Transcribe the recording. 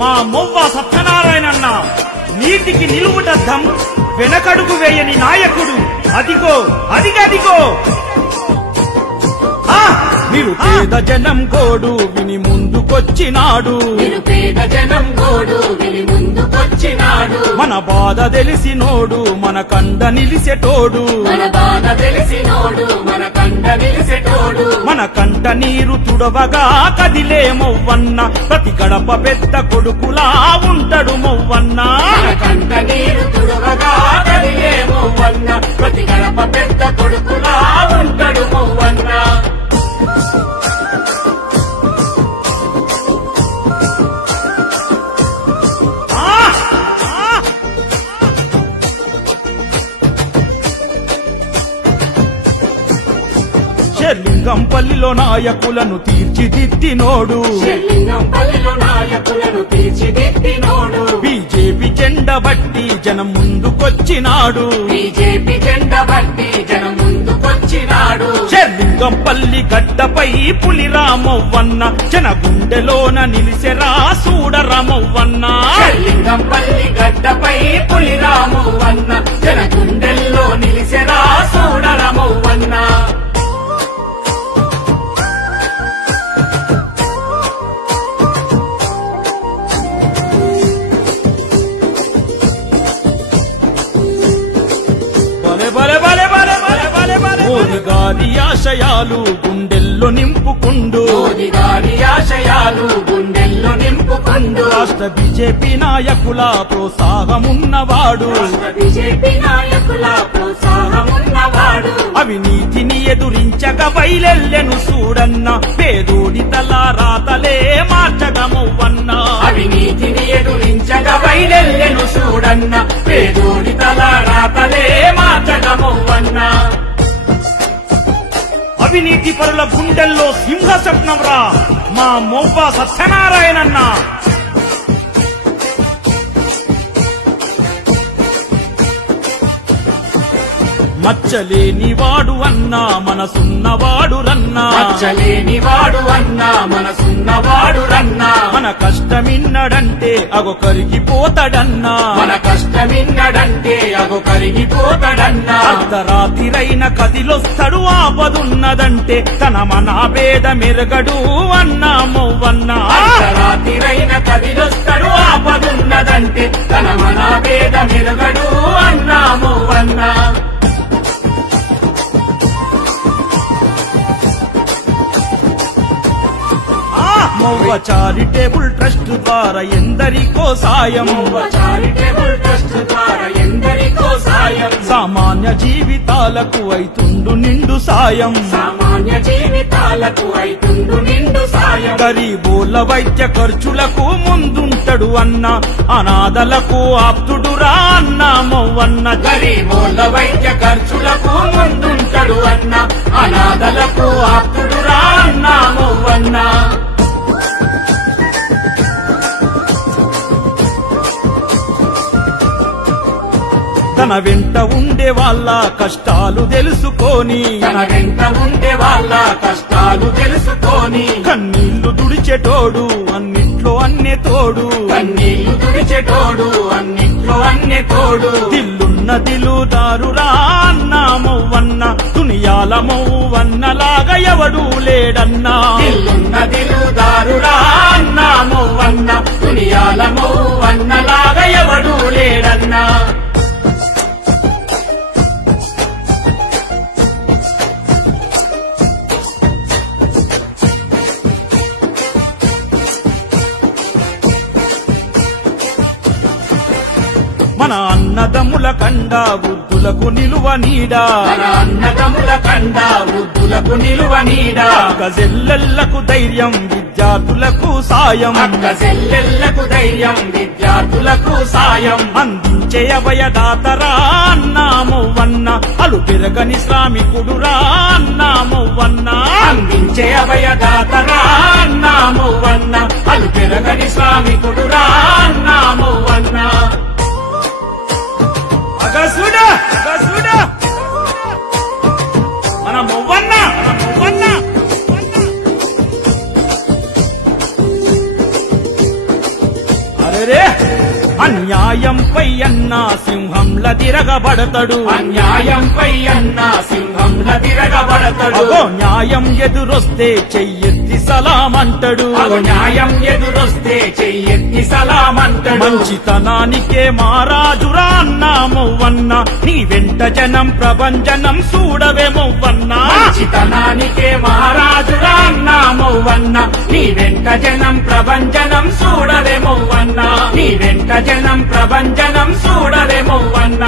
మా మొవ్వ సత్యనారాయణన్న నీతికి నిలువుటద్దం, వెనకడుగు వేయని నాయకుడు. అదిగో అదిగదిగో నిరుపేద జనం గోడు విని ముందుకొచ్చినాడు. నిరుపేద జనం గోడు విని ముందుకొచ్చినాడు. మన బాధ తెలిసినోడు మన కండ నిలిసెటోడు. మన బాధ తెలిసినోడు మన కండ నిలిసెటోడు. మన కంట నీరు తుడవగా కదిలే మొవ్వన్న, ప్రతి గడప పెద్ద కొడుకులా ఉంటాడు మొవ్వన్న. మన కంట నీరు తుడవగా కదిలే మొవ్వన్న, ప్రతి గడప పెద్ద కొడుకులా ఉంటాడు మొవ్వన్న. షెర్లింగంపల్లిలో నాయకులను తీర్చిదిద్దినోడు. షెర్లింగంపల్లిలో నాయకులను తీర్చిదిద్దినోడు. బీజేపీ జెండా బట్టి జనం ముందుకొచ్చినాడు. బీజేపీ జెండా బట్టి జనం ముందుకొచ్చినాడు. షెర్లింగంపల్లి గడ్డపై పులిరామవ్వన్న, జన గుండెలోన నిలిసెరా సూడరామవ్వన్న. షెర్లింగంపల్లి గడ్డపై పులిరామవ్వన్న, జన గుండెల్లో నిలిసెరా సూడరామవ్వన్న. మోదీ గారి ఆశయాలు గుండెల్లో నింపుకుండు. మోదీ గారి ఆశయాలు గుండెల్లో నింపుకుండు. రాష్ట్ర బీజేపీ నాయకుల ప్రోత్సాహమున్నవాడు. బీజేపీ నాయకుల ప్రోత్సాహమున్నవాడు. అవినీతిని ఎదురించగా బయలెల్లెను చూడన్న, పేదోడి తల రాతలే మార్చగా మొవ్వన్న. అవినీతిని ఎదురించగా బయలెల్లెను చూడన్న, పేదోడి తల రాతలే మార్చగా మొవ్వన్న. అవినీతి పరుల గుండెల్లో సింహ స్వప్నం రా మా మొవ్వ సత్యనారాయణన్న. మచ్చలేని వాడు అన్నా మనసున్నవాడు రన్నా. మచ్చలేని వాడు అన్నా మనసున్నవాడు రన్నా. మన కష్టమిన్నడంటే అగో కరిగిపోతాడన్నా. మన కష్టమిన్నడంటే అగో కరిగిపోతాడన్నా. అర్ధరాత్రిరైన కదిలొస్తాడు ఆపదున్నదంటే, తన మన భేద మెరగడు అన్నా మొవ్వన్న. అర్ధరాత్రిరైన కదిలొస్తాడు ఆపదున్నదంటే, తన మన భేద మెరగడు అన్నా మొవ్వన్న. మొవ్వ చారిటేబుల్ ట్రస్ట్ ద్వారా ఎందరికో సాయం. చారిటబుల్ ట్రస్ట్ ద్వారా ఎందరికో సాయం. సామాన్య జీవితాలకు అయితుండు నిండు సాయం. సామాన్య జీవితాలకు అయితుండు నిండు సాయం. గరీబోళ్ళ వైద్య ఖర్చులకు ముందుంటడు అన్న, అనాథలకు ఆప్తుడురా అన్న మొవ్వన్న. గరీబోళ్ళ వైద్య ఖర్చులకు ముందుంటడు అన్న, అనాథలకు ఆప్తుడురా అన్న మొవ్వన్న. తన వెంట ఉండే వాళ్ళ కష్టాలు తెలుసుకొని, తన వెంట ఉండే వాళ్ళ కష్టాలు తెలుసుకొని, కన్నీళ్లు తుడిచెటోడు అన్నిట్లో అన్నే తోడు. కన్నీళ్లు తుడిచెటోడు అన్నిట్లో అన్నే తోడు. దిల్లున్న దిలుదారురా అన్న మొవ్వన్న, దునియాల మొవ్వన్నలాగా ఎవడు లేడన్నా. దిల్లున్న దిలుదారురా అన్న మొవ్వన్న, దునియాల మొవ్వన్నలాగా ఎవడు లేడన్నా. మన అన్నదమ్ముల కండ వృద్ధులకు నిలువ నీడా. మన అన్నదమ్ముల కండ వృద్ధులకు నిలువ నీడా. గజెల్లెళ్లకు ధైర్యం విద్యార్థులకు సాయం. అక్క చెల్లెళ్లకు ధైర్యం విద్యార్థులకు సాయం. అందించే అభయదాతరా అన్నా మొవ్వన్న, అలు పెరగని శ్రామికుడురా అన్నా మొవ్వన్న. అందించే అభయదాతరా అన్నా మొవ్వన్న, అలు పెరగని శ్రామికుడురా అన్నా మొవ్వన్న. అగసుడా అగసుడా మన మొవ్వన్న మొవ్వన్న. అన్యాయంపై అన్నా సింహంల తిరగబడతాడు అన్యాయంపై అన్న సింహంల తిరగబడతాడు అగో న్యాయం ఎదురొస్తే చెయ్యెత్తి సలామంటాడు అగో న్యాయం ఎదురొస్తే చెయ్యెత్తి సలామంటాడు మంచితనానికే మారాజురా అన్నా మొవ్వన్న నీ వెంట జనం ప్రభంజనం చూడవే మొవ్వన్న మంచితనానికే మహారాజురా అన్నా మొవ్వన్న నీ వెంట జనం ప్రభంజనం చూడవే మొవ్వన్న నీ వెంట జనం ప్రభంజనం చూడవే మొవ్వన్న